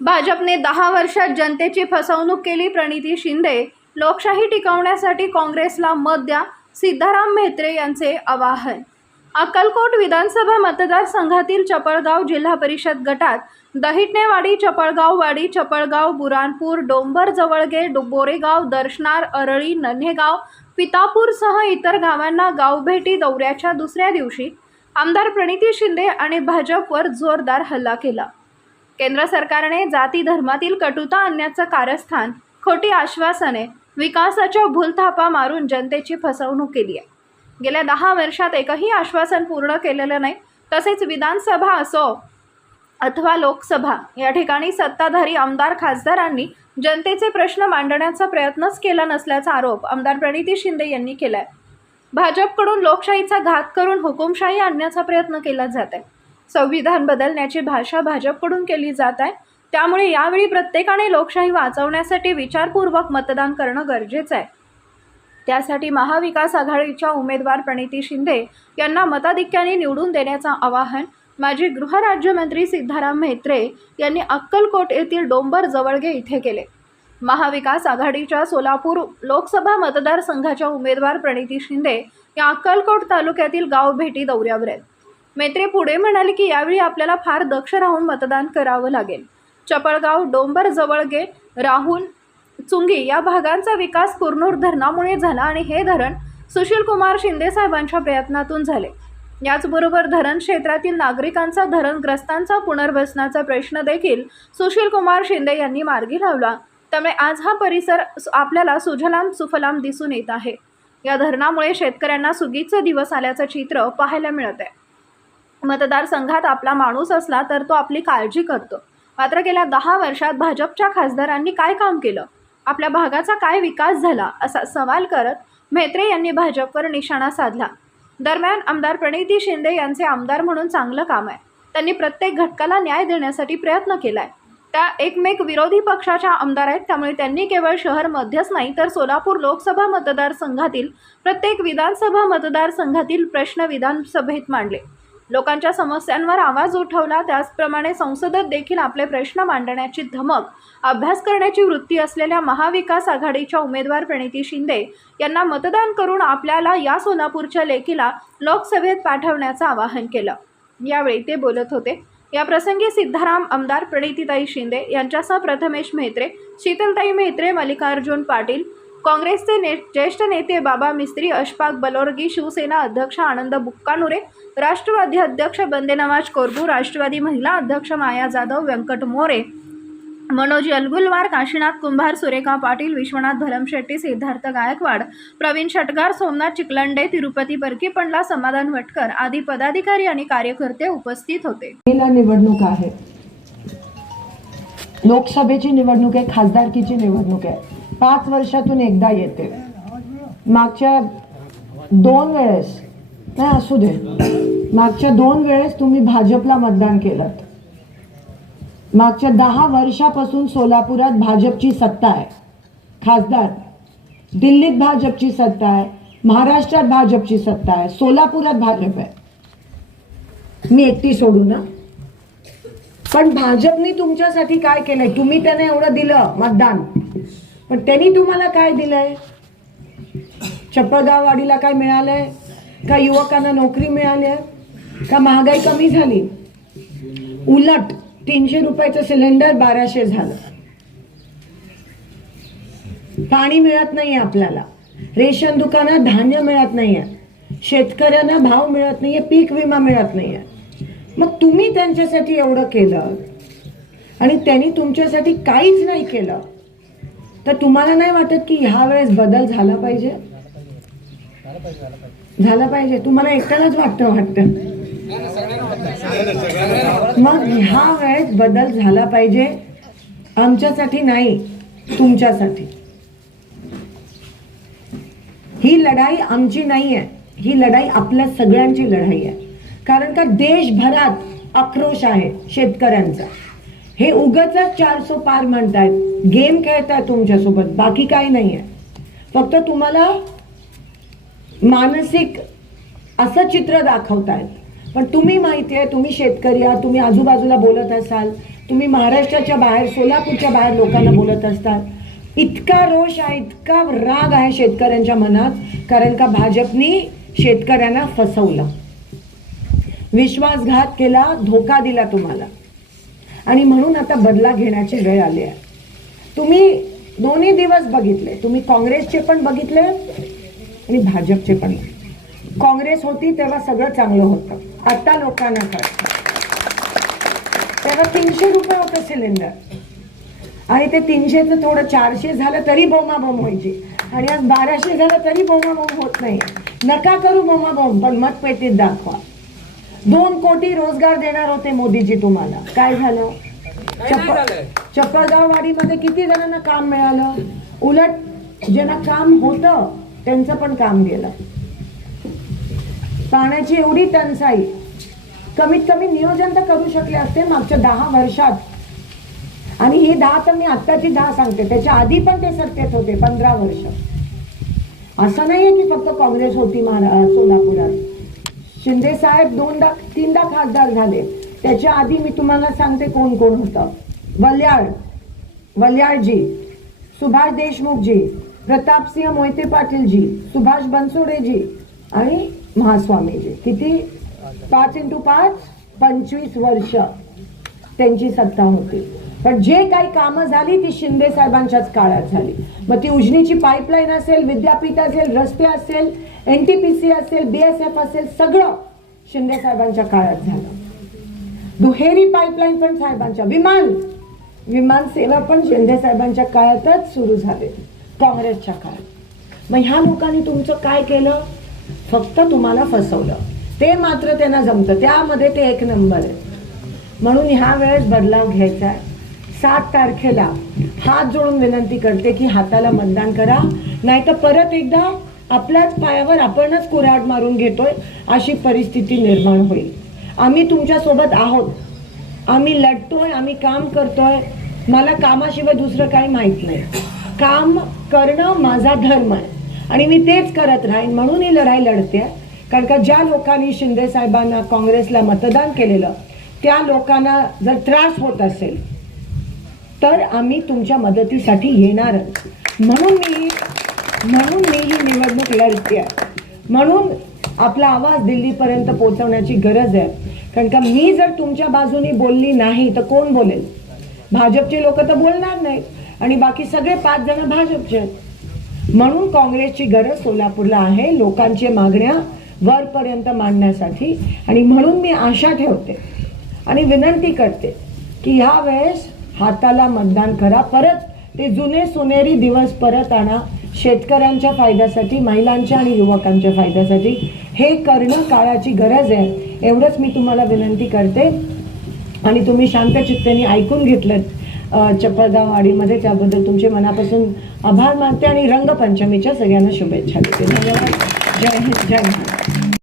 भाजपने दहा वर्षात जनतेची फसवणूक केली प्रणिती शिंदे. लोकशाही टिकवण्यासाठी काँग्रेसला मत द्या सिद्धाराम म्हेत्रे यांचे आवाहन. अक्कलकोट विधानसभा मतदारसंघातील चपळगाव जिल्हा परिषद गटात दहिटनेवाडी चपळगाववाडी चपळगाव बुरानपूर डोंबर जवळगे बोरेगाव दर्शनार अरळी नन्हेगाव पितापूरसह इतर गावांना गावभेटी दौऱ्याच्या दुसऱ्या दिवशी आमदार प्रणिती शिंदे आणि भाजपवर जोरदार हल्ला केला. केंद्र सरकारने जाती धर्मातील कटुता आणण्याचं कारस्थान खोटी आश्वासने विकासाच्या भूलथापा मारून जनतेची फसवणूक केली आहे. गेल्या दहा वर्षात एकही आश्वासन पूर्ण केलेलं नाही. तसेच विधानसभा असो अथवा लोकसभा या ठिकाणी सत्ताधारी आमदार खासदारांनी जनतेचे प्रश्न मांडण्याचा प्रयत्नच केला नसल्याचा आरोप आमदार प्रणिती शिंदे यांनी केला आहे भाजपकडून लोकशाहीचा घात करून हुकुमशाही आणण्याचा प्रयत्न केला जात आहे. संविधान बदलण्याची भाषा भाजपकडून केली जात आहे. त्यामुळे यावेळी प्रत्येकाने लोकशाही वाचवण्यासाठी विचारपूर्वक मतदान करणं गरजेचं आहे. त्यासाठी महाविकास आघाडीच्या उमेदवार प्रणिती शिंदे यांना मताधिक्याने निवडून देण्याचं आवाहन माजी गृहराज्यमंत्री सिद्धाराम म्हेत्रे यांनी अक्कलकोट येथील डोंबर जवळगे इथे केले. महाविकास आघाडीच्या सोलापूर लोकसभा मतदारसंघाच्या उमेदवार प्रणिती शिंदे या अक्कलकोट तालुक्यातील गाव भेटी दौऱ्यावर आहेत. मेत्रे पुढे म्हणाले की यावेळी आपल्याला फार दक्ष राहून मतदान करावं लागेल. चपळगाव डोंबर जवळगे राहुल चुंगी या भागांचा विकास कुरनूर धरणामुळे झाला आणि हे धरण सुशीलकुमार शिंदे साहेबांच्या प्रयत्नातून झाले. याचबरोबर धरण क्षेत्रातील नागरिकांचा धरणग्रस्तांचा पुनर्वसनाचा प्रश्न देखील सुशीलकुमार शिंदे यांनी मार्गी लावला. त्यामुळे आज हा परिसर आपल्याला सुजलाम सुफलाम दिसून येत आहे. या धरणामुळे शेतकऱ्यांना सुगीचं दिवस आल्याचं चित्र पाहायला मिळत आहे मतदारसंघात आपला माणूस असला तर तो आपली काळजी करतो. मात्र गेल्या दहा वर्षात भाजपच्या खासदारांनी काय काम केलं? आपल्या भागाचा काय विकास झाला? असा सवाल करत म्हेत्रे यांनी भाजपवर निशाणा साधला. दरम्यान आमदार प्रणिती शिंदे यांचे आमदार म्हणून चांगलं काम आहे. त्यांनी प्रत्येक घटकाला न्याय देण्यासाठी प्रयत्न केला आहे त्या एकमेक विरोधी पक्षाच्या आमदार आहेत. त्यामुळे त्यांनी केवळ शहर मध्यच नाही तर सोलापूर लोकसभा मतदारसंघातील प्रत्येक विधानसभा मतदारसंघातील प्रश्न विधानसभेत मांडले. लोकांच्या समस्यांवर आवाज उठवला त्याचप्रमाणे संसदेत देखील आपले प्रश्न मांडण्याची धमक अभ्यास करण्याची वृत्ती असलेल्या महाविकास आघाडीच्या उमेदवार प्रणिती शिंदे यांना मतदान करून आपल्याला या सोलापूरच्या लेखीला लोकसभेत पाठवण्याचं आवाहन केलं. यावेळी ते बोलत होते. या प्रसंगी सिद्धाराम आमदार प्रणितीताई शिंदे यांच्यासह प्रथमेश म्हेत्रे शीतलताई म्हेत्रे मल्लिकार्जुन पाटील काँग्रेसचे ने ज्येष्ठ नेते बाबा मिस्त्री अशफाक बलोरगी शिवसेना अध्यक्ष आनंद बुक्कानुरे राष्ट्रवादी अध्यक्ष बंदेनवाज कोरबू राष्ट्रवादी महिला अध्यक्ष माया जाधव व्यंकट मोरे मनोज यलगुलवार काशीनाथ कुंभार सुरेखा पाटील विश्वनाथ धरमशेट्टी सिद्धार्थ गायकवाड प्रवीण शटगार सोमनाथ चिकलंडे तिरुपती बर्कीपंडला समाधान वटकर आदी पदाधिकारी आणि कार्यकर्ते उपस्थित होते. निवडणूक आहे. लोकसभेची निवडणूक आहे खासदारकीची निवडणूक आहे. पाच वर्षातून एकदा येते. मागच्या दोन वेळेस नाही असू दे. मागच्या दोन वेळेस तुम्ही भाजपला मतदान केलं. मागच्या दहा वर्षापासून सोलापुरात भाजपची सत्ता आहे. खासदार. दिल्लीत भाजपची सत्ता आहे. महाराष्ट्रात भाजपची सत्ता आहे. सोलापुरात भाजप आहे. मी एकटी सोडू ना? पण भाजपनी तुमच्यासाठी काय केलंय? तुम्ही त्यांना एवढं दिलं मतदान. पण त्यांनी तुम्हाला काय दिलंय? चप्पळगाववाडीला काय मिळालंय? का युवकांना नोकरी मिळाली? आहे? का महागाई कमी झाली? उलट तीनशे रुपयाचं सिलेंडर बाराशे झालं. पाणी मिळत नाहीये आपल्याला. रेशन दुकानात धान्य मिळत नाहीये. शेतकऱ्यांना भाव मिळत नाहीये पीक विमा मिळत नाहीये. मग तुम्ही त्यांच्यासाठी एवढं केलं. आणि त्यांनी तुमच्यासाठी काहीच नाही केलं. तर तुम्हाला नाही वाटत की ह्या वेळेस बदल झाला पाहिजे? झाला पाहिजे. तुम्हाला एकट्यालाच वाटतं वाटतं. मग ह्या वेळेस बदल झाला पाहिजे आमच्यासाठी नाही तुमच्यासाठी. ही लढाई आमची नाही आहे. ही लढाई आपल्या सगळ्यांची लढाई आहे. कारण का देशभरात आक्रोश आहे शेतकऱ्यांचा. हे उगच चारसो पार म्हणतायत. गेम खेळताय तुमच्यासोबत बाकी काही नाही आहे फक्त तुम्हाला मानसिक असं चित्र दाखवतायत. पण तुम्ही माहिती आहे तुम्ही शेतकरी आहात तुम्ही आजूबाजूला बोलत असाल तुम्ही महाराष्ट्राच्या बाहेर सोलापूरच्या बाहेर लोकांना बोलत असतात इतका रोष आहे इतका राग आहे शेतकऱ्यांच्या मनात कारण का भाजपनी शेतकऱ्यांना फसवलं. विश्वासघात केला धोका दिला तुम्हाला. आणि म्हणून आता बदला घेण्याची वेळ आली आहे. तुम्ही दोन्ही दिवस बघितले. तुम्ही काँग्रेसचे पण बघितले आणि भाजपचे पण. काँग्रेस होती तेव्हा सगळं चांगलं होतं. आता लोकांना कळतं. तेव्हा तीनशे रुपये होतं सिलेंडर. आणि ते तीनशेचं थोडं चारशे झालं तरी बोमाबोम व्हायची. आणि आज बाराशे झालं तरी बोमाबोम होत नाही. नका करू बोमाबोम पण मतपेटीत दाखवा. दोन कोटी रोजगार देणार होते मोदीजी तुम्हाला. काय झालं? चप्प- चप्पळगाव वाडीमध्ये किती जणांना काम मिळालं? उलट ज्यांना काम होतं त्यांचं पण काम गेलं. पाण्याची एवढी टंचाई. कमीत कमी नियोजन तर करू शकले असते मागच्या दहा वर्षात. आणि ही दहा तर मी आत्ताची दहा सांगते. त्याच्या आधी पण ते सत्तेत होते पंधरा वर्ष. असं नाहीये की फक्त काँग्रेस होती महारा सोलापुरात. शिंदे साहेब दोनदा तीनदा खासदार झाले. त्याच्या आधी मी तुम्हाला सांगते कोण कोण होतं. वल्याळ वल्याळजी सुभाष देशमुखजी प्रतापसिंह मोहिते पाटीलजी सुभाष बनसोडेजी आणि महास्वामीजी. किती? पाच इंटू पाच पंचवीस वर्ष त्यांची सत्ता होती. पण जे काही कामं झाली ती शिंदे साहेबांच्याच काळात झाली. मग ती उजनीची पाईपलाईन असेल विद्यापीठ असेल रस्ते असेल एन टी पी सी असेल बी एस एफ असेल सगळं शिंदे साहेबांच्या काळात झालं. दुहेरी पाईपलाईन पण साहेबांच्या विमान विमान सेवा पण शिंदे साहेबांच्या काळातच सुरू झाले काँग्रेसच्या काळात. मग ह्या लोकांनी तुमचं काय केलं? फक्त तुम्हाला फसवलं. ते मात्र त्यांना जमतं. त्यामध्ये ते एक नंबर आहे. म्हणून ह्या वेळेस बदलाव घ्यायचा आहे. सात तारखेला हात जोडून विनंती करते की हाताला मतदान करा. नाही तर परत एकदा आपल्याच पायावर आपणच कुऱ्हाड मारून घेतोय अशी परिस्थिती निर्माण होईल. आम्ही तुमच्यासोबत आहोत. आम्ही लढतोय आम्ही काम करतोय. मला कामाशिवाय दुसरं काही माहीत नाही. काम करणं माझा धर्म आहे आणि मी तेच करत राहीन म्हणून ही लढाई लढते. कारण का ज्या लोकांनी शिंदे साहेबांना काँग्रेसला मतदान केलेलं त्या लोकांना जर त्रास होत असेल तर आम्ही तुमच्या मदतीसाठी येणारच म्हणून मी म्हणून मी ही निवडणूक लढते म्हणून आपला आवाज दिल्लीपर्यंत पोहोचवण्याची गरज आहे. कारण का मी जर तुमच्या बाजूनी बोलली नाही तर कोण बोलेल? भाजपचे लोक तर बोलणार नाहीत. आणि बाकी सगळे पाच जण भाजपचे आहेत. म्हणून काँग्रेसची गरज सोलापूरला आहे लोकांचे मागण्या वरपर्यंत मांडण्यासाठी. आणि म्हणून मी आशा ठेवते आणि विनंती करते की ह्या वेळेस हाताला मतदान करा. परत ते जुने सोनेरी दिवस परत आणा. शेतकऱ्यांच्या फायद्यासाठी महिलांच्या आणि युवकांच्या फायद्यासाठी. हे करणं काळाची गरज आहे. एवढंच मी तुम्हाला विनंती करते. आणि तुम्ही शांत चित्तेने ऐकून घेतलं चप्पलगाव वाडीमध्ये. त्याबद्दल तुमचे मनापासून आभार मानते आणि रंगपंचमीच्या सगळ्यांना शुभेच्छा देते. धन्यवाद. जय हिंद जय